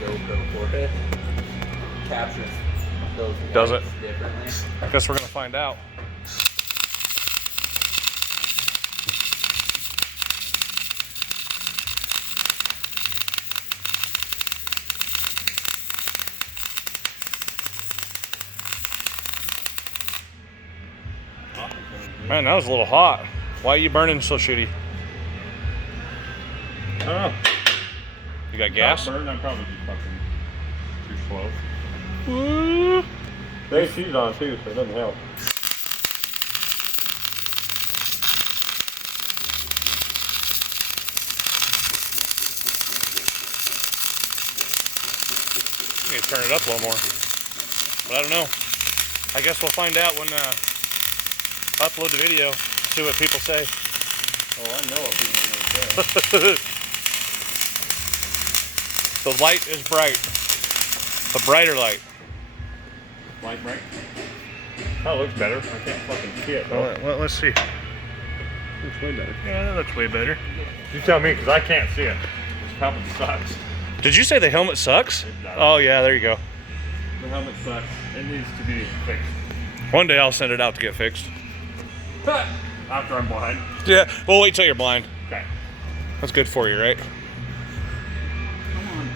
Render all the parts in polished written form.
GoPro for it. Captures those Does it? lights differently. I guess we're gonna find out. Man, that was a little hot. Why are you burning so shitty? Oh. You got gas? Burn, I'm probably just fucking too slow. Woo. They AC's on too, so it doesn't help. You need to turn it up a little more. But I don't know. I guess we'll find out when upload the video, see what people say. Oh, I know what people are going to say. The light is bright. The brighter light. Light bright? That looks better. I can't fucking see it though. Well, let's see. Looks way better. Yeah, that looks way better. You tell me, because I can't see it. This helmet sucks. Did you say the helmet sucks? It does. Oh yeah, there you go. The helmet sucks. It needs to be fixed. One day I'll send it out to get fixed. After I'm blind. Yeah, we'll wait till you're blind. Okay. That's good for you, right? Come on.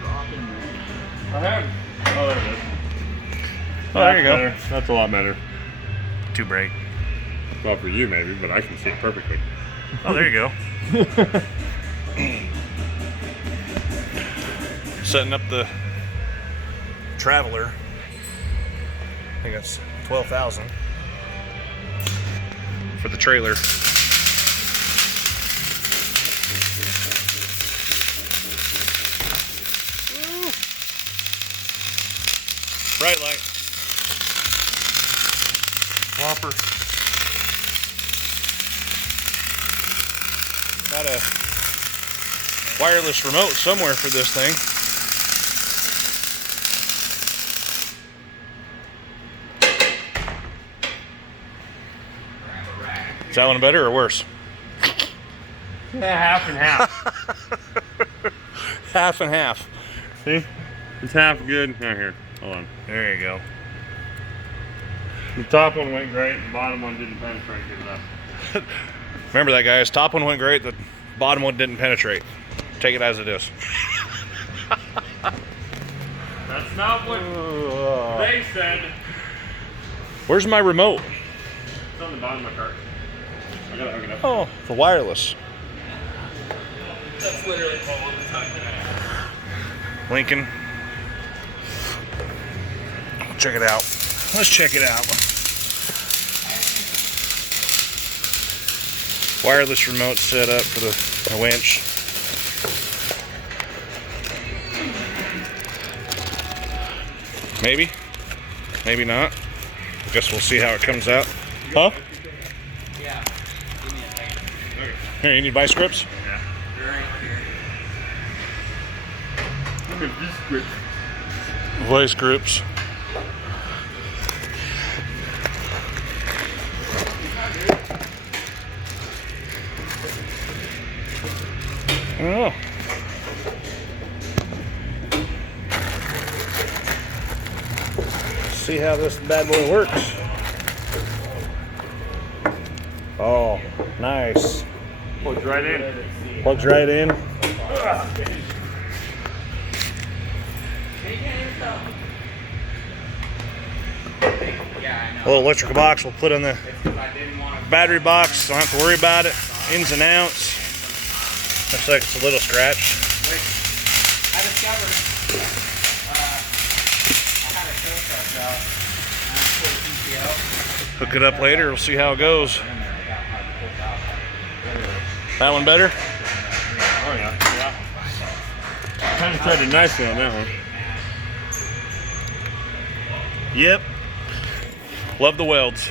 Drop in there. I have. Oh, there it is. Oh, there you go. Better. That's a lot better. Too bright. Well, for you maybe, but I can see it perfectly. Oh, there you go. Setting up the Traveler. I think that's 12,000 for the trailer. Woo. Bright light. Whopper. Got a wireless remote somewhere for this thing. Is that one better or worse? Yeah, half and half. Half and half. See? It's half good. Right here. Hold on. There you go. The top one went great, the bottom one didn't penetrate good enough. Remember that, guys. Top one went great, the bottom one didn't penetrate. Take it as it is. That's not what they said. Where's my remote? It's on the bottom of my cart. I gotta hook it up. Oh, the wireless. That's literally all the time. Lincoln. Check it out. Let's check it out. Wireless remote set up for the winch. Maybe. Maybe not. Guess we'll see how it comes out. Huh? Yeah. Give me a hand. Here, you need vice grips? Yeah. Right here. Look at this grip. Vice grips. I don't know. See how this bad boy works. Oh, nice. Plugs right in. Plugs right in. Yeah, I know. A little electrical box we'll put in the It's 'cause I didn't want to. battery box. Don't have to worry about it. Ins and outs. Looks like it's a little scratch. I discovered I had a tow truck out. I pulled PTO. Hook it up later. We'll see how it goes. That one better? Oh yeah, yeah. Penetrated nicely on that one. Yep. Love the welds.